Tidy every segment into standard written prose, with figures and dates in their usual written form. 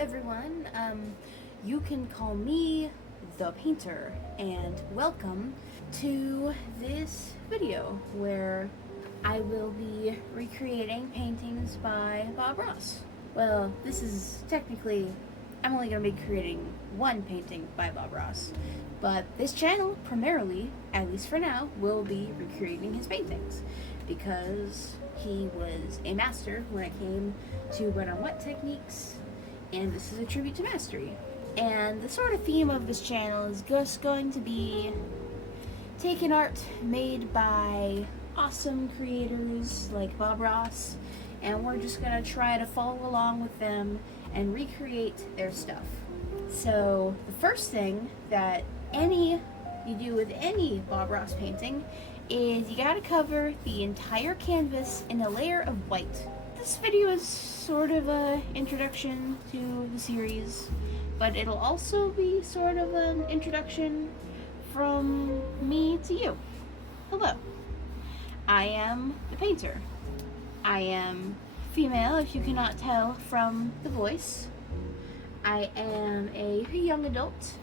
everyone. You can call me the Painter, and welcome to this video where I will be recreating paintings by Bob Ross. Well, this is technically, I'm only going to be creating one painting by Bob Ross, but this channel primarily, at least for now, will be recreating his paintings because he was a master when it came to wet on wet techniques, and this is a tribute to mastery. And the sort of theme of this channel is just going to be taking art made by awesome creators like Bob Ross, and we're just gonna try to follow along with them and recreate their stuff. So the first thing that you do with any Bob Ross painting is you gotta cover the entire canvas in a layer of white. This video is sort of an introduction to the series, but it'll also be sort of an introduction from me to you. Hello, I am the Painter. I am female, if you cannot tell from the voice. I am a young adult,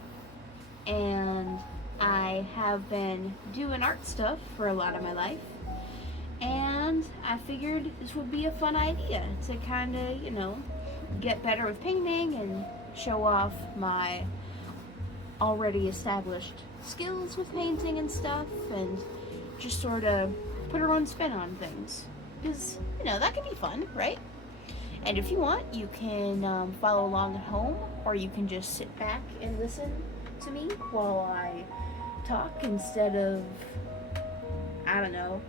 and I have been doing art stuff for a lot of my life, and I figured this would be a fun idea to kind of, get better with painting and show off my already established skills with painting and stuff, and just sort of put our own spin on things, because, that can be fun, right? And if you want, you can follow along at home, or you can just sit back and listen to me while I talk instead of, I don't know,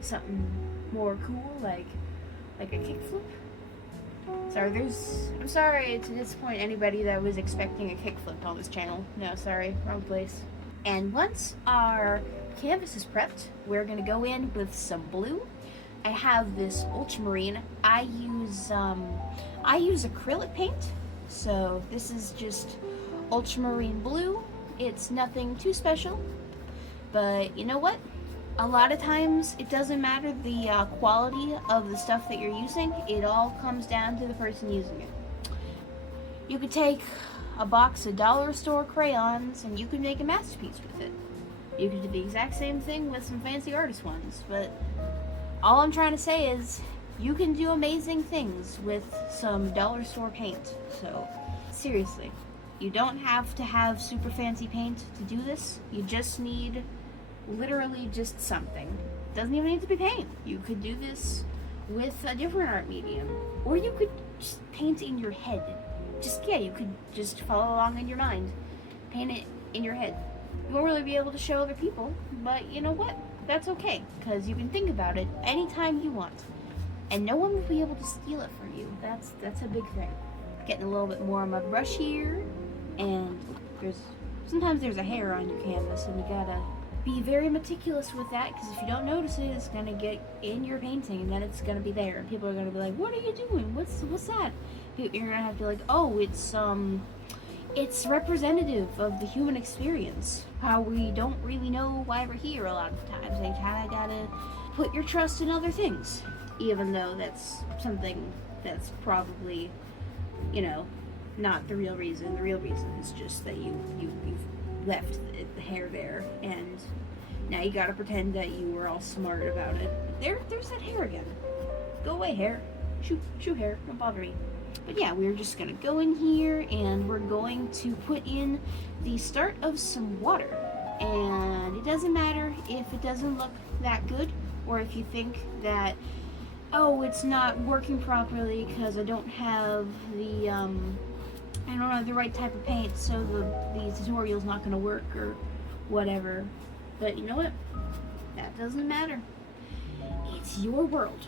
something more cool like a kickflip. I'm sorry to disappoint anybody that was expecting a kickflip on this channel. No, sorry, wrong place. And once our canvas is prepped, we're gonna go in with some blue. I have this ultramarine. I use acrylic paint, so this is just ultramarine blue. It's nothing too special, but you know what? A lot of times it doesn't matter the quality of the stuff that you're using. It all comes down to the person using it. You could take a box of dollar store crayons and you could make a masterpiece with it. You could do the exact same thing with some fancy artist ones, but all I'm trying to say is you can do amazing things with some dollar store paint. So seriously, you don't have to have super fancy paint to do this. You just need literally just something. It doesn't even need to be paint. You could do this with a different art medium, or you could just paint in your head. You could just follow along in your mind, paint it in your head. You won't really be able to show other people, but you know what? That's okay, because you can think about it anytime you want, and no one will be able to steal it from you. That's a big thing. Getting a little bit more on my brush here, and sometimes there's a hair on your canvas, and you gotta be very meticulous with that, because if you don't notice it, it's gonna get in your painting, and then it's gonna be there, and people are gonna be like, "What are you doing? What's that?" You're gonna have to be like, "Oh, it's representative of the human experience. How we don't really know why we're here a lot of the times, and you kind of gotta put your trust in other things, even though that's something that's probably, not the real reason. The real reason is just that you've left the hair there, and now you gotta pretend that you were all smart about it. There's that hair again. Go away, hair. Shoo hair. Don't bother me." But yeah, we're just gonna go in here and we're going to put in the start of some water. And it doesn't matter if it doesn't look that good, or if you think that, oh, it's not working properly because I don't have the right type of paint, so the tutorial's not gonna work or whatever. But you know what? That doesn't matter. It's your world.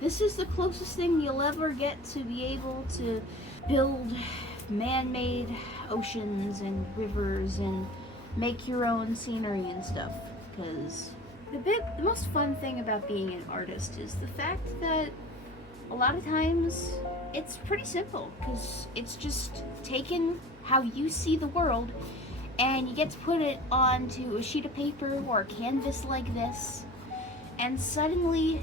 This is the closest thing you'll ever get to be able to build man-made oceans and rivers and make your own scenery and stuff. Because the most fun thing about being an artist is the fact that a lot of times it's pretty simple, because it's just taking how you see the world and you get to put it onto a sheet of paper or a canvas like this, and suddenly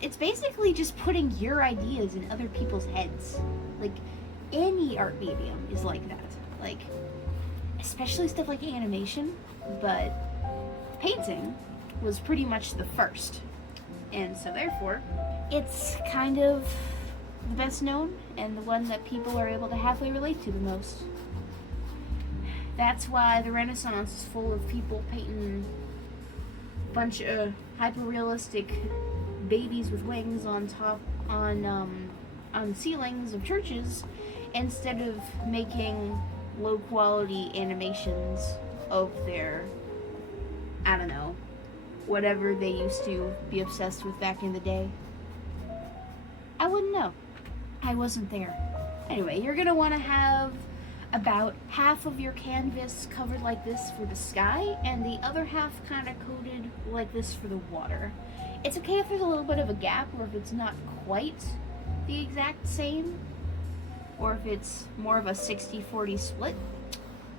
it's basically just putting your ideas in other people's heads. Like, any art medium is like that. Like, especially stuff like animation, but painting was pretty much the first. And so therefore, it's kind of the best known and the one that people are able to halfway relate to the most. That's why the Renaissance is full of people painting a bunch of hyper-realistic babies with wings on top on ceilings of churches, instead of making low-quality animations of their, I don't know, whatever they used to be obsessed with back in the day. I wouldn't know. I wasn't there. Anyway, you're gonna want to have about half of your canvas covered like this for the sky, and the other half kind of coated like this for the water. It's okay if there's a little bit of a gap, or if it's not quite the exact same, or if it's more of a 60-40 split.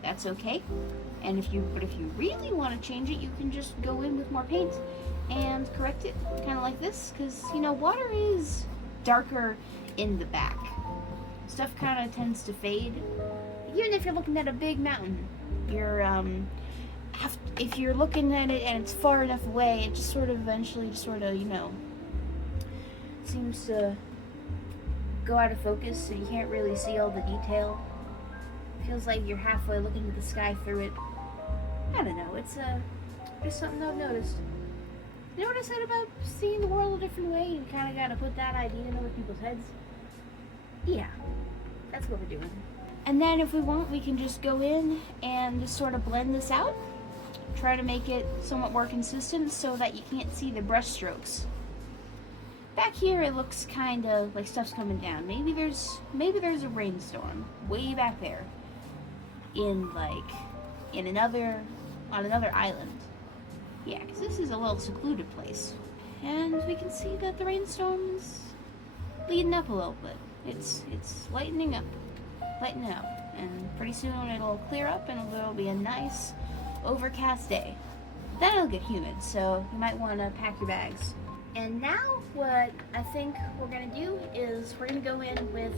That's okay. And if you really want to change it, you can just go in with more paint and correct it, kind of like this, because water is darker in the back. Stuff kind of tends to fade. Even if you're looking at a big mountain, if you're looking at it and it's far enough away, it just sort of eventually seems to go out of focus, so you can't really see all the detail. Feels like you're halfway looking at the sky through it. I don't know, it's just something I've noticed. You know what I said about seeing the world a different way? You kind of got to put that idea in other people's heads. Yeah, that's what we're doing. And then if we want, we can just go in and just sort of blend this out. Try to make it somewhat more consistent so that you can't see the brush strokes. Back here it looks kind of like stuff's coming down. Maybe there's a rainstorm way back there on another island. Yeah, because this is a little secluded place. And we can see that the rainstorm's leading up a little bit. It's lightening up. And pretty soon it'll clear up and there'll be a nice overcast day. Then it'll get humid, so you might want to pack your bags. And now what I think we're going to do is we're going to go in with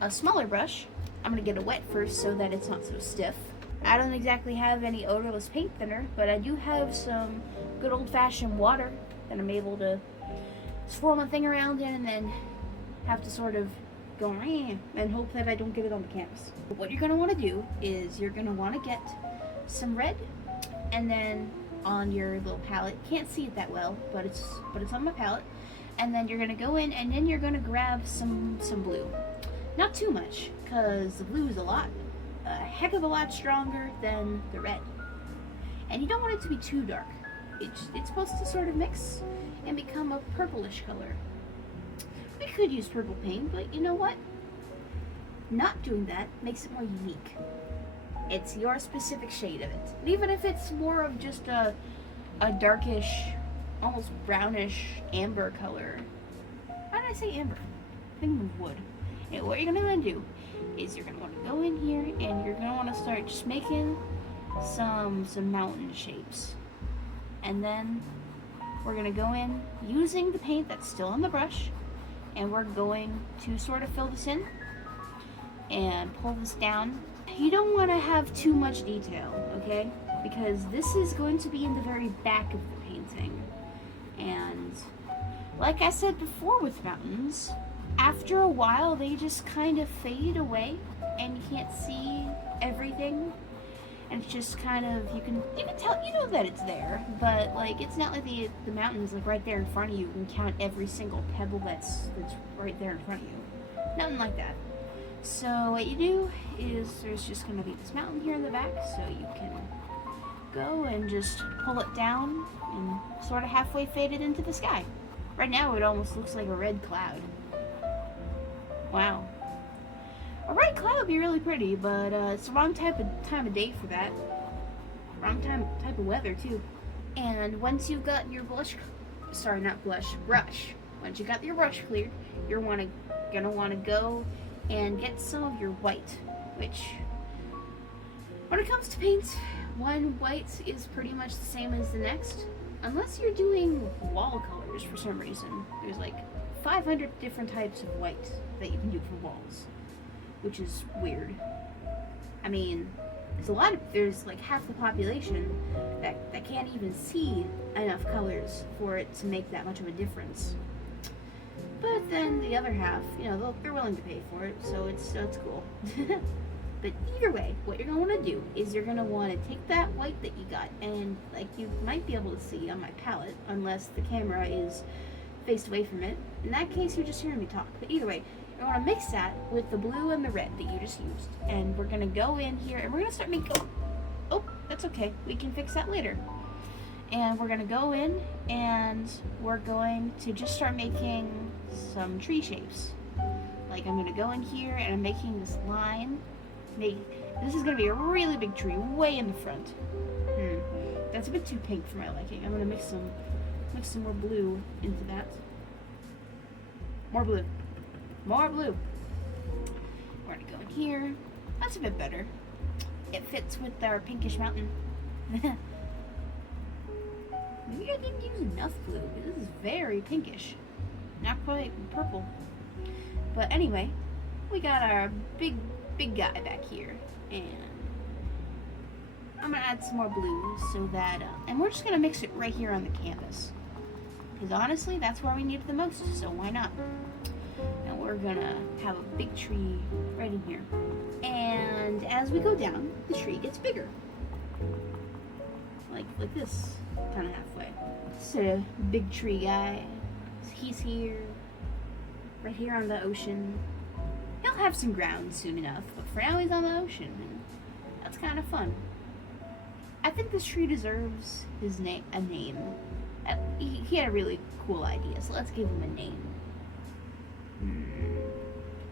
a smaller brush. I'm going to get it wet first so that it's not so stiff. I don't exactly have any odorless paint thinner, but I do have some good old-fashioned water that I'm able to swirl my thing around in and then have to sort of go and hope that I don't get it on the canvas. But what you're going to want to do is you're going to want to get some red, and then on your little palette, can't see it that well, but it's on my palette, and then you're going to go in and then you're going to grab some blue. Not too much, because the blue is a heck of a lot stronger than the red. And you don't want it to be too dark. It's supposed to sort of mix and become a purplish color. We could use purple paint, but you know what? Not doing that makes it more unique. It's your specific shade of it. And even if it's more of just a darkish, almost brownish amber color. Why did I say amber? I think of wood. And what you're going to want to do is you're going to want to go in here and you're going to want to start just making some mountain shapes. And then we're going to go in using the paint that's still on the brush, and we're going to sort of fill this in and pull this down. You don't want to have too much detail, okay? Because this is going to be in the very back of the painting. And like I said before with mountains, after a while they just kind of fade away and you can't see everything. And it's just kind of, you can tell, that it's there, but like it's not like the mountain's like right there in front of you and count every single pebble that's right there in front of you. Nothing like that. So what you do is there's just going to be this mountain here in the back, so you can go and just pull it down and sort of halfway fade it into the sky. Right now it almost looks like a red cloud. Wow. A red cloud would be really pretty, but it's the wrong time of day for that. Wrong type of weather too. And once you've got your brush. Once you got your brush cleared, you're gonna want to go and get some of your white, which when it comes to paint, one white is pretty much the same as the next, unless you're doing wall colors. colors for some reason. There's like 500 different types of white that you can do for walls, which is weird. I mean, there's like half the population that can't even see enough colors for it to make that much of a difference. But then the other half, you know, they're willing to pay for it, so it's cool. But either way, what you're going to want to do is you're going to want to take that white that you got, and like you might be able to see on my palette, unless the camera is faced away from it. In that case, you're just hearing me talk. But either way, you want to mix that with the blue and the red that you just used. And we're going to go in here, and we're going to start making... Oh, that's okay. We can fix that later. And we're going to go in, and we're going to just start making some tree shapes. Like, I'm going to go in here, and I'm making this line. This is going to be a really big tree, way in the front. That's a bit too pink for my liking. I'm going to mix some more blue into that. More blue. More blue. We're going to go in here. That's a bit better. It fits with our pinkish mountain. Maybe I didn't use enough blue. This is very pinkish. Not quite purple. But anyway, we got our big guy back here, and I'm gonna add some more blue so that, and we're just gonna mix it right here on the canvas, because honestly, that's where we need it the most, so why not? And we're gonna have a big tree right in here, and as we go down, the tree gets bigger, like this, kind of halfway. So, big tree guy, he's here, right here on the ocean. He'll have some ground soon enough, but for now he's on the ocean, and that's kind of fun. I think this tree deserves a name. He had a really cool idea, so let's give him a name.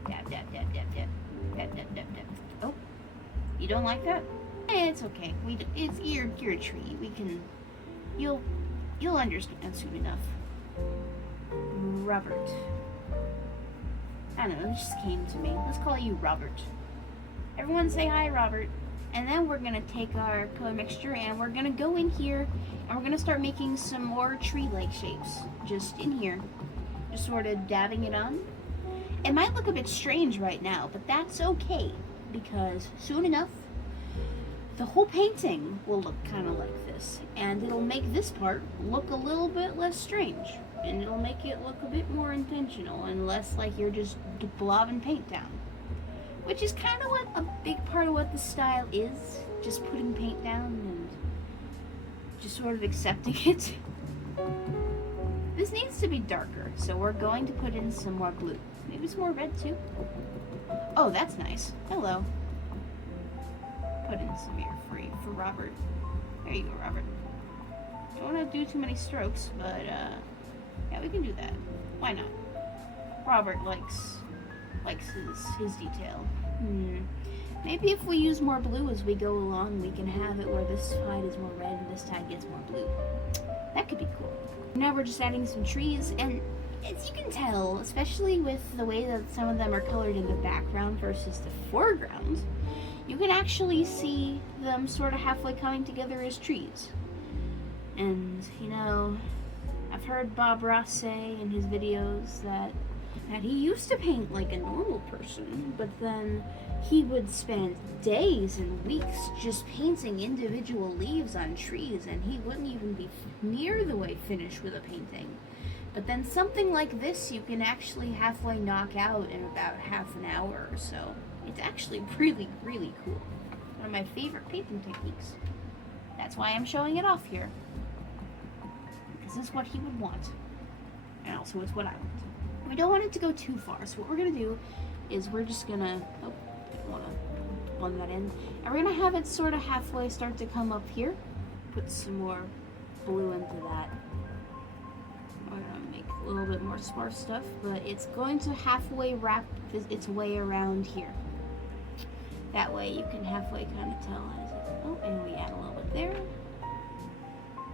Dab, dab, dab, dab, dab. Dab, dab, dab, dab. Oh, you don't like that? It's okay. You're a tree. You'll understand soon enough. Robert. I don't know, it just came to me. Let's call you Robert. Everyone say hi, Robert. And then we're going to take our color mixture and we're going to go in here and we're going to start making some more tree-like shapes. Just in here. Just sort of dabbing it on. It might look a bit strange right now, but that's okay. Because soon enough, the whole painting will look kind of like this. And it'll make this part look a little bit less strange. And it'll make it look a bit more intentional and less like you're just blobbing paint down. Which is kind of what a big part of what the style is. Just putting paint down and just sort of accepting it. This needs to be darker, so we're going to put in some more blue. Maybe some more red too. Oh, that's nice. Hello. Put in some here for Robert. There you go, Robert. Don't want to do too many strokes, but yeah, we can do that. Why not? Robert likes his detail. Maybe if we use more blue as we go along, we can have it where this side is more red and this side gets more blue. That could be cool. Now we're just adding some trees, and as you can tell, especially with the way that some of them are colored in the background versus the foreground, you can actually see them sort of halfway coming together as trees. And, you know, I've heard Bob Ross say in his videos that he used to paint like a normal person, but then he would spend days and weeks just painting individual leaves on trees, and he wouldn't even be near the way finished with a painting. But then something like this you can actually halfway knock out in about half an hour or so. It's actually really, really cool. One of my favorite painting techniques. That's why I'm showing it off here. Because it's what he would want. And also it's what I want. We don't want it to go too far, so what we're going to do is we're just going to... Oh, didn't want to blend that in. And we're going to have it sort of halfway start to come up here. Put some more blue into that. We're going to make a little bit more sparse stuff, but it's going to halfway wrap its way around here. That way you can halfway kind of tell as it... Oh, and we add a little bit there.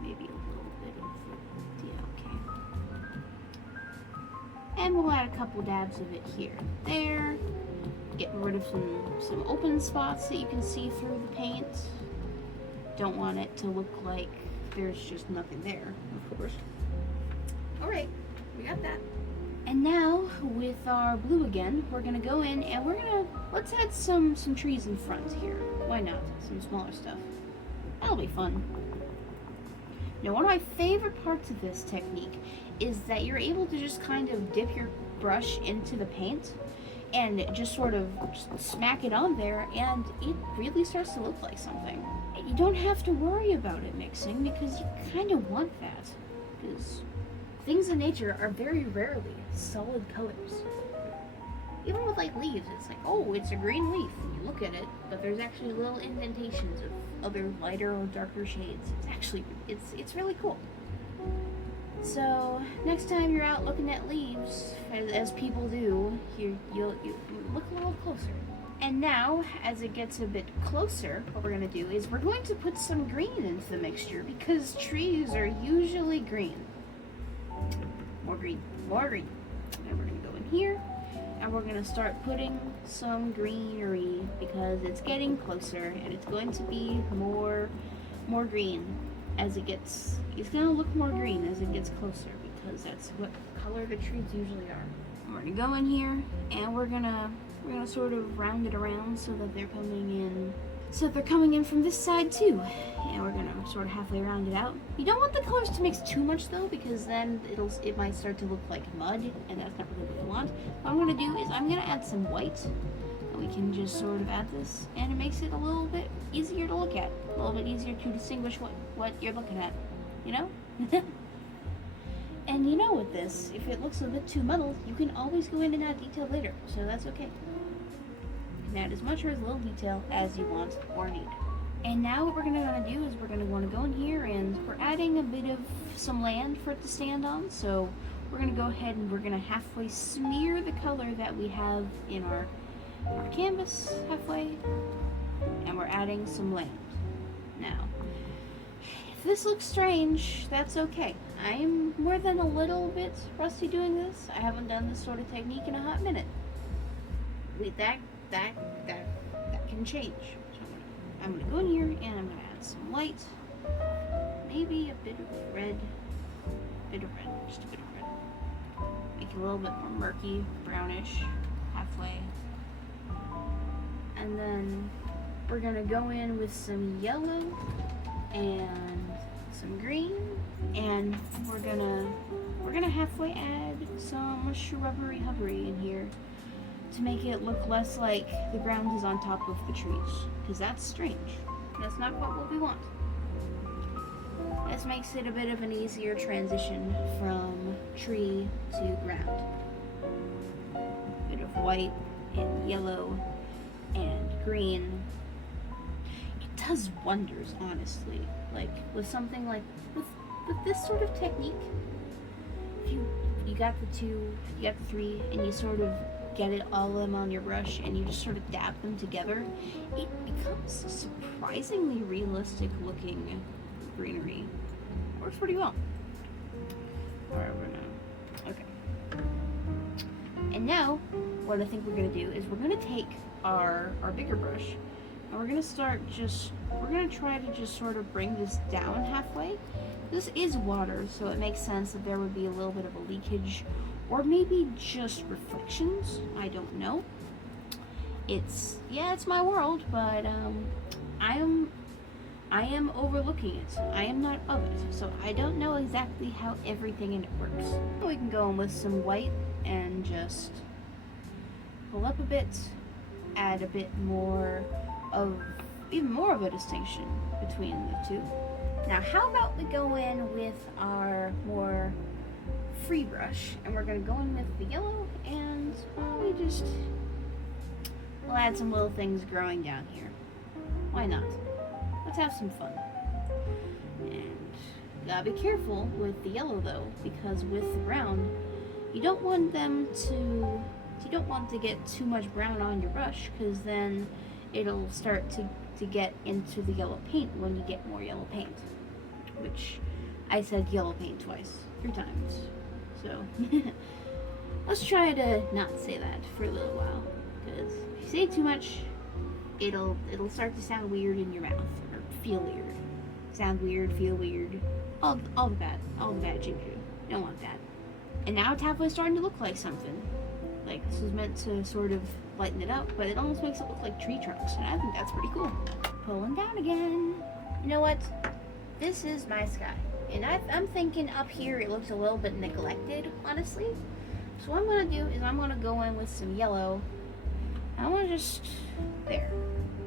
Maybe a little bit of... Yeah, okay. And we'll add a couple dabs of it here and there. Get rid of some open spots that you can see through the paint. Don't want it to look like there's just nothing there, of course. Alright, we got that. And now, with our blue again, we're gonna go in and let's add some trees in front here. Why not? Some smaller stuff. That'll be fun. Now, one of my favorite parts of this technique is that you're able to just kind of dip your brush into the paint and just sort of smack it on there, and it really starts to look like something. You don't have to worry about it mixing because you kind of want that. Because things in nature are very rarely solid colors. Even with like leaves, it's like, oh, it's a green leaf. And you look at it, but there's actually little indentations of other lighter or darker shades. It's actually, it's really cool. So next time you're out looking at leaves, as people do, you'll look a little closer. And now, as it gets a bit closer, what we're going to do is we're going to put some green into the mixture because trees are usually green. More green, more green. And we're going to go in here and we're going to start putting some greenery because it's getting closer and it's going to be more green as it gets. It's going to look more green as it gets closer because that's what color the trees usually are. We're going to go in here and we're gonna sort of round it around so that they're coming in. So they're coming in from this side too. And we're gonna sort of halfway round it out. You don't want the colors to mix too much though, because then it might start to look like mud, and that's not really what you want. What I'm gonna do is I'm gonna add some white, and we can just sort of add this, and it makes it a little bit easier to look at, a little bit easier to distinguish what you're looking at, you know? And you know, with this, if it looks a bit too muddled, you can always go in and add detail later, so that's okay. You can add as much or as little detail as you want or need. And now what we're going to want to do is we're going to want to go in here and we're adding a bit of some land for it to stand on. So we're going to go ahead and we're going to halfway smear the color that we have in our canvas halfway. And we're adding some land. Now, if this looks strange, that's okay. I am more than a little bit rusty doing this. I haven't done this sort of technique in a hot minute. That can change. So I'm gonna go in here and I'm gonna add some white, maybe a bit of red, just a bit of red. Make it a little bit more murky, brownish, halfway. And then we're gonna go in with some yellow and some green, and we're gonna halfway add some shrubbery in here to make it look less like the ground is on top of the trees, because that's strange. That's not what we want. This makes it a bit of an easier transition from tree to ground. A bit of white and yellow and green. It does wonders, honestly. Like with something like with this sort of technique, if you got the two, you got the three, and you sort of get it all of them on your brush and you just sort of dab them together, it becomes surprisingly realistic looking greenery. Works pretty well. Alright, okay. And now, what I think we're gonna do is we're gonna take our bigger brush and we're gonna try to just sort of bring this down halfway. This is water, so it makes sense that there would be a little bit of a leakage, or maybe just reflections. I don't know. It's my world, but I am overlooking it. I am not of it, so I don't know exactly how everything in it works. We can go in with some white and just pull up a bit, add a bit more of, even more of a distinction between the two. Now, how about we go in with our more free brush, and we're going to go in with the yellow, and we'll add some little things growing down here. Why not? Let's have some fun. And gotta be careful with the yellow though, because with the brown, you don't want to get too much brown on your brush, because then it'll start to get into the yellow paint when you get more yellow paint. Which I said yellow paint twice, 3 times. So let's try to not say that for a little while, because if you say it too much, it'll start to sound weird in your mouth, or feel weird. Sound weird, feel weird. All the bad ginger. Don't want that. And now it's halfway starting to look like something. Like, this was meant to sort of lighten it up, but it almost makes it look like tree trunks, and I think that's pretty cool. Pulling down again. You know what? This is my sky. And I'm thinking up here it looks a little bit neglected, honestly. So what I'm going to do is I'm going to go in with some yellow. I want to just, there.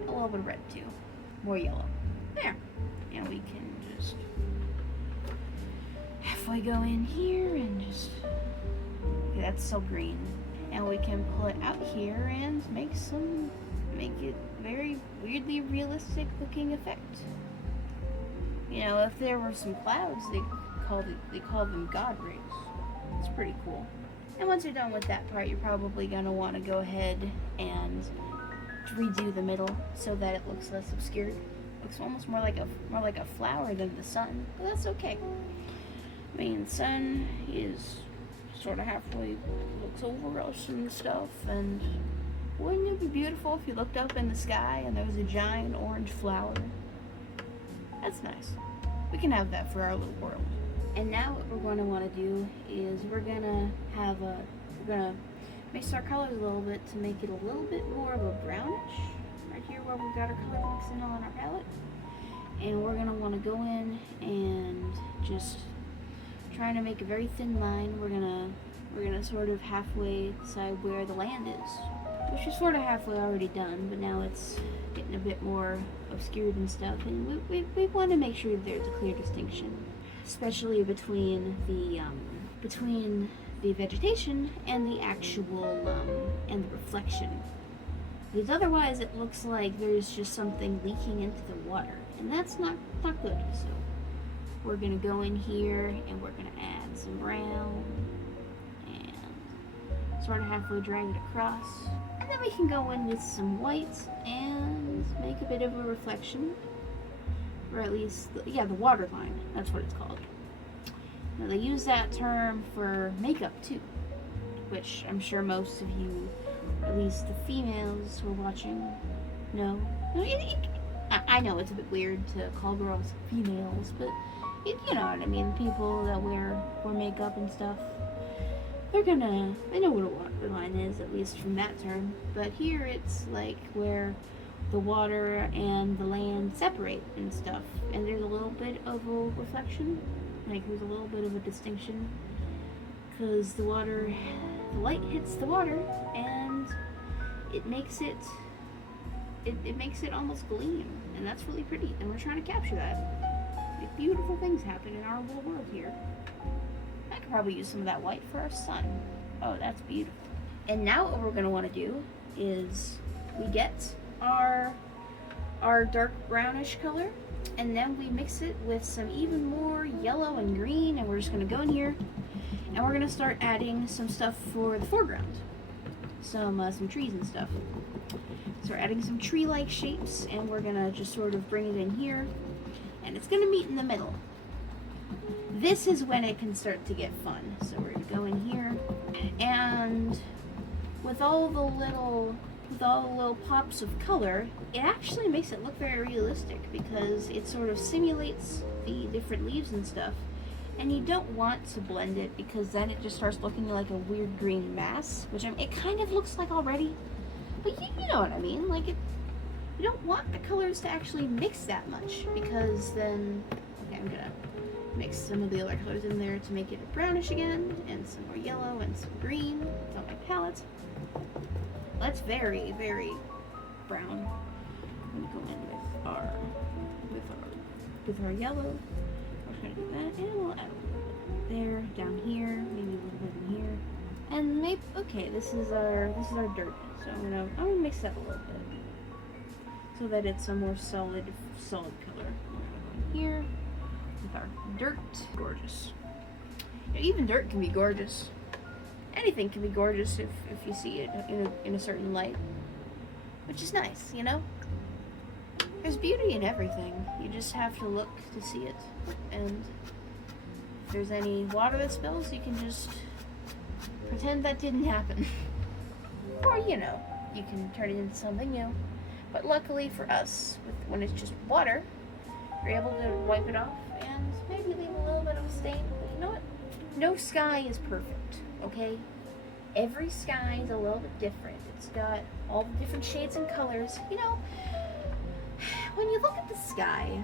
A little bit of red too. More yellow. There. And we can just halfway go in here and just, okay, that's so green. And we can pull it out here and make it very weirdly realistic looking effect. You know, if there were some clouds, they call them God rays. It's pretty cool. And once you're done with that part, you're probably gonna want to go ahead and redo the middle so that it looks less obscured. Looks almost more like a flower than the sun, but that's okay. I mean, the sun is sort of halfway, looks over us and stuff, and wouldn't it be beautiful if you looked up in the sky and there was a giant orange flower? That's nice. We can have that for our little world. And now what we're going to want to do is we're going to mix our colors a little bit to make it a little bit more of a brownish. Right here where we've got our color mixing on our palette. And we're going to want to go in and just trying to make a very thin line. We're gonna sort of halfway decide where the land is, which is sort of halfway already done, but now it's getting a bit more obscured and stuff, and we want to make sure that there's a clear distinction, especially between the vegetation and the actual and the reflection, because otherwise it looks like there's just something leaking into the water, and that's not good. So we're gonna go in here and we're gonna add some brown and sort of halfway drag it across. And then we can go in with some white and make a bit of a reflection. Or at least, the water line. That's what it's called. Now they use that term for makeup too, which I'm sure most of you, or at least the females who are watching, know. I know it's a bit weird to call girls females, but you know what I mean. People that wear makeup and stuff, they know what a water line is, at least from that term. But here it's like where the water and the land separate and stuff, and there's a little bit of a reflection, like there's a little bit of a distinction, because the light hits the water and it makes it almost gleam, and that's really pretty, and we're trying to capture that. Like, beautiful things happen in our little world here. I could probably use some of that white for our sun. Oh, that's beautiful. And now what we're going to want to do is we get our dark brownish color, and then we mix it with some even more yellow and green, and we're just going to go in here and we're going to start adding some stuff for the foreground. Some trees and stuff. So we're adding some tree-like shapes, and we're going to just sort of bring it in here, and it's going to meet in the middle. This is when it can start to get fun. So we're going to go in here, and with all the little pops of color, it actually makes it look very realistic, because it sort of simulates the different leaves and stuff. And you don't want to blend it, because then it just starts looking like a weird green mass, which it kind of looks like already. But you know what I mean? Like, you don't want the colors to actually mix that much, because then, okay, I'm gonna mix some of the other colors in there to make it brownish again, and some more yellow and some green. It's on my palette. That's very, very brown. I'm gonna go in with our yellow. We're just gonna do that, and we'll add a little bit there, down here, maybe a little bit in here, and maybe, okay, this is our dirt. So I'm gonna mix that a little bit so that it's a more solid color. We're gonna go in here with our dirt. Gorgeous. Yeah, even dirt can be gorgeous. Anything can be gorgeous if you see it in a certain light, which is nice, you know? There's beauty in everything. You just have to look to see it. And if there's any water that spills, you can just pretend that didn't happen. Or, you can turn it into something new. But luckily for us, when it's just water, you're able to wipe it off and maybe leave a little bit of a stain. But you know what? no sky is perfect, okay? Every sky is a little bit different. It's got all the different shades and colors. You know, when you look at the sky,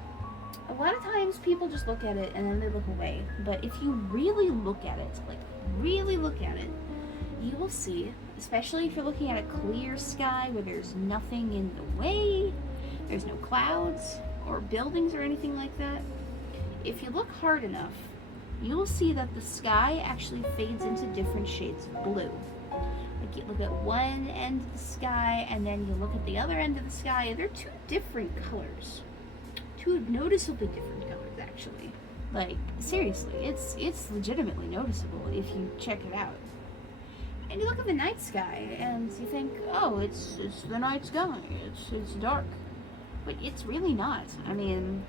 a lot of times people just look at it and then they look away. But if you really look at it, like really look at it, you will see, especially if you're looking at a clear sky where there's nothing in the way, there's no clouds or buildings or anything like that. If you look hard enough, you will see that the sky actually fades into different shades of blue. Like you look at one end of the sky and then you look at the other end of the sky, and they're two different colors. Two noticeably different colors, actually. Like, seriously, it's legitimately noticeable if you check it out. And you look at the night sky and you think, oh, it's the night sky, it's dark. But it's really not. I mean,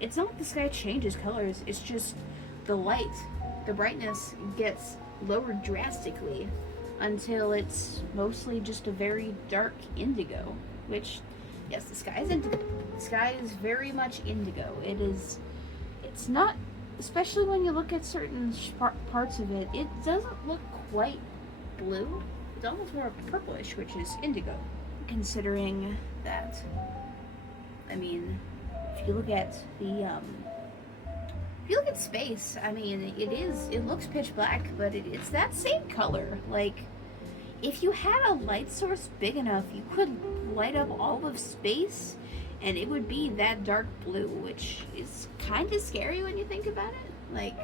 it's not like the sky changes colors, it's just the light, the brightness gets lowered drastically until it's mostly just a very dark indigo, which, yes, the sky is indigo. The sky is very much indigo. It's not, especially when you look at certain parts of it, it doesn't look quite blue. It's almost more purplish, which is indigo. Considering that, I mean, if you look at if you look at space, I mean, it looks pitch black, but it's that same color. Like, if you had a light source big enough, you could light up all of space, and it would be that dark blue, which is kind of scary when you think about it. Like,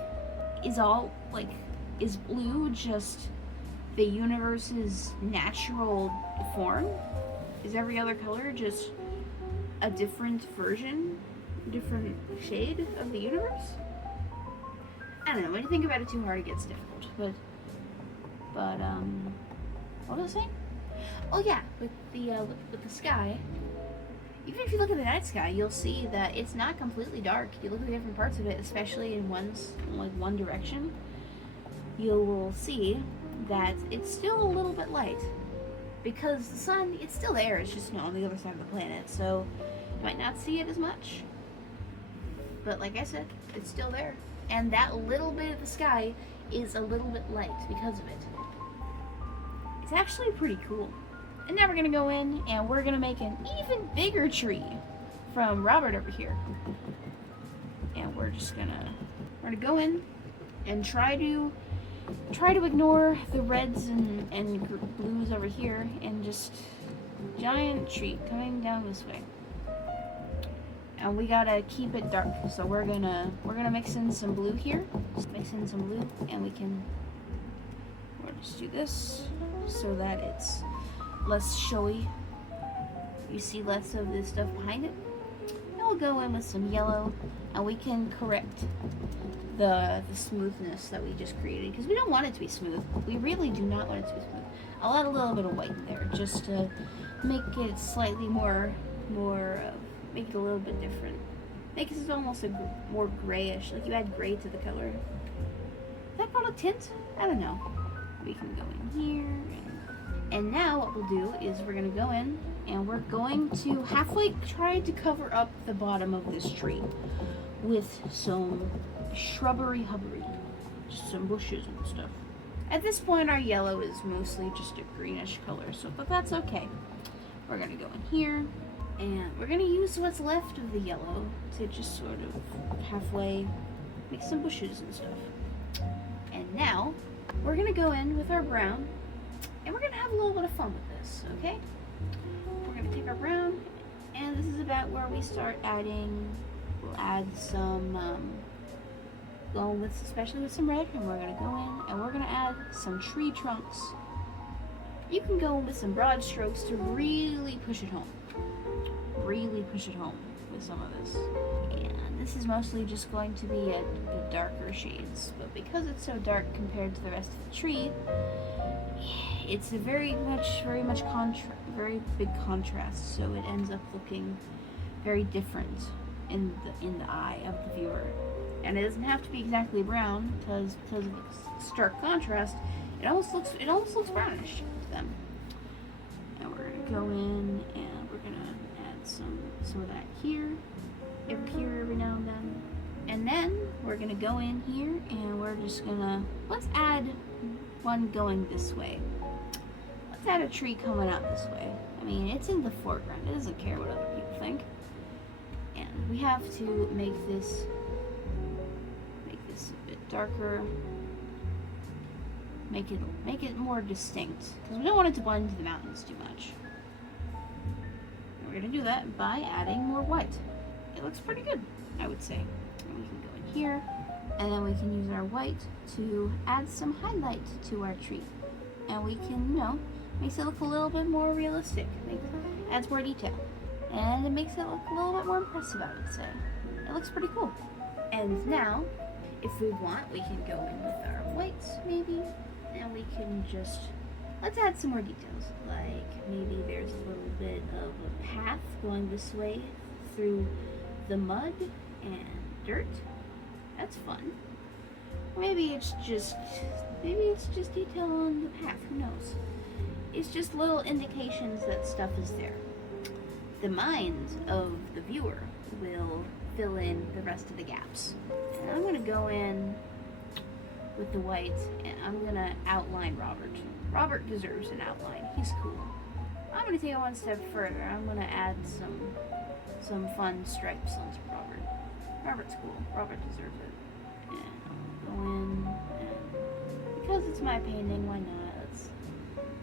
is blue just the universe's natural form? Is every other color just a different version, different shade of the universe? I don't know, when you think about it too hard, it gets difficult. But what was I saying? Oh yeah, with the sky, even if you look at the night sky, you'll see that it's not completely dark. You look at the different parts of it, especially in one direction, you will see that it's still a little bit light. Because the sun, it's still there, it's just on the other side of the planet, so you might not see it as much. But like I said, it's still there. And that little bit of the sky is a little bit light because of it. It's actually pretty cool. And now we're gonna go in and we're gonna make an even bigger tree from Robert over here. And we're gonna go in and try to ignore the reds and blues over here, and just giant tree coming down this way. And we gotta keep it dark, so we're gonna mix in some blue here. Just mix in some blue, and we'll just do this so that it's less showy. You see less of this stuff behind it. And we'll go in with some yellow, and we can correct the smoothness that we just created, because we don't want it to be smooth. We really do not want it to be smooth. I'll add a little bit of white in there just to make it slightly more make it a little bit different. Make it almost more grayish, like you add gray to the color. Is that called a tint? I don't know. We can go in here, and now what we'll do is we're gonna go in and we're going to halfway try to cover up the bottom of this tree with some shrubbery, just some bushes and stuff. At this point, our yellow is mostly just a greenish color, but that's okay. We're gonna go in here, and we're gonna use what's left of the yellow to just sort of halfway make some bushes and stuff. And now, we're gonna go in with our brown, and we're gonna have a little bit of fun with this, okay? We're gonna take our brown, and this is about where we start adding, we'll add some, especially with some red, and we're gonna go in, and we're gonna add some tree trunks. You can go with some broad strokes to really push it home. Really push it home with some of this. And this is mostly just going to be the darker shades, but because it's so dark compared to the rest of the tree, it's a very big contrast, so it ends up looking very different in the eye of the viewer. And it doesn't have to be exactly brown, because of its stark contrast, it almost looks brownish to them. And we're gonna go in and we're gonna add some of that here, every now and then. And then we're gonna go in here and we're just gonna, let's add one going this way. Let's add a tree coming out this way. I mean, it's in the foreground. It doesn't care what other people think. And we have to make this a bit darker. Make it more distinct, because we don't want it to blend into the mountains too much. And we're gonna do that by adding more white. It looks pretty good, I would say. And we can go in here, and then we can use our white to add some highlight to our tree. And we can, you know, makes it look a little bit more realistic. Adds more detail. And it makes it look a little bit more impressive, I would say. It looks pretty cool. And now, if we want, we can go in with our whites, maybe. And we can just, let's add some more details. Like, maybe there's a little bit of a path going this way through the mud and dirt. That's fun. Or maybe it's just detail on the path, who knows? It's just little indications that stuff is there. The mind of the viewer will fill in the rest of the gaps. And I'm gonna go in with the white and I'm gonna outline Robert. Robert deserves an outline. He's cool. I'm gonna take it one step further. I'm gonna add some fun stripes onto Robert. Robert's cool. Robert deserves it. And I'll go in and because it's my painting, why not?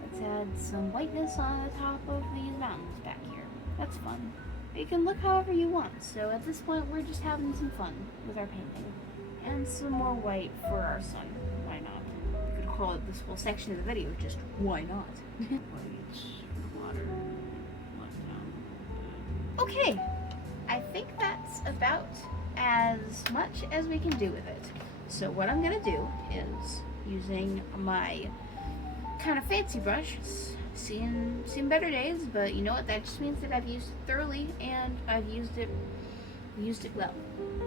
Let's add some whiteness on the top of these mountains back here. That's fun. You can look however you want. So at this point, we're just having some fun with our painting. And some more white for our sun. Why not? We could call it this whole section of the video just why not? White, water, okay. I think that's about as much as we can do with it. So what I'm gonna do is using my kind of fancy brush. It's seen better days, but you know what? That just means that I've used it thoroughly and I've used it well.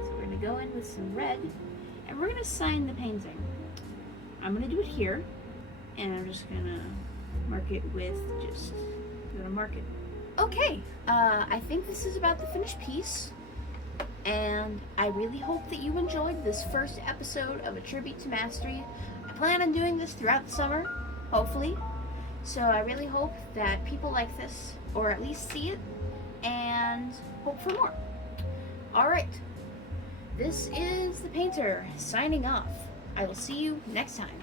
So we're gonna go in with some red and we're gonna sign the painting. I'm gonna do it here and I'm just gonna mark it with Okay, I think this is about the finished piece. And I really hope that you enjoyed this first episode of A Tribute to Mastery. I plan on doing this throughout the summer, hopefully. So I really hope that people like this, or at least see it, and hope for more. Alright, this is the Painter signing off. I will see you next time.